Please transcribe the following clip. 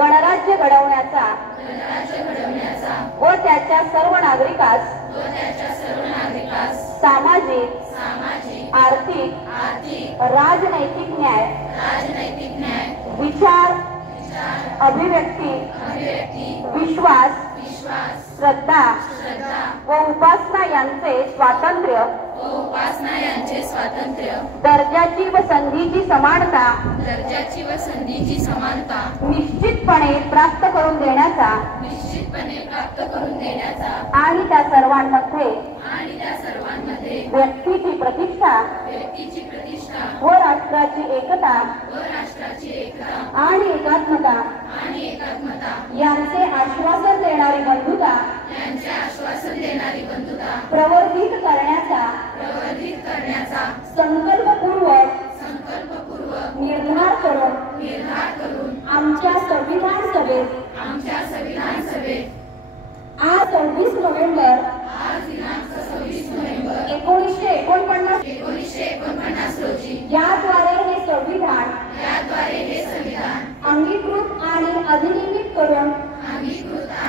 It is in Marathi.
गणराज्य घडवण्याचा व त्याच्या सर्व नागरिकास सामाजिक आर्थिक राजनैतिक न्याय विचार अभिव्यक्ती विश्वास श्रद्धा व उपासना यांचे स्वातंत्र्य दर्जाची व संधीची समानता निश्चितपणे प्राप्त करून देण्याचा आणि त्या सर्वांमध्ये व्यक्तीची प्रतिष्ठा व राष्ट्राची एकता आणि एकात्मता यांचे आश्वासन देणारी बंधुता प्रवर्धित करण्याचा संकल्पपूर्वक निर्धार करून आमच्या संविधान सभेत आज 26 नोव्हेंबर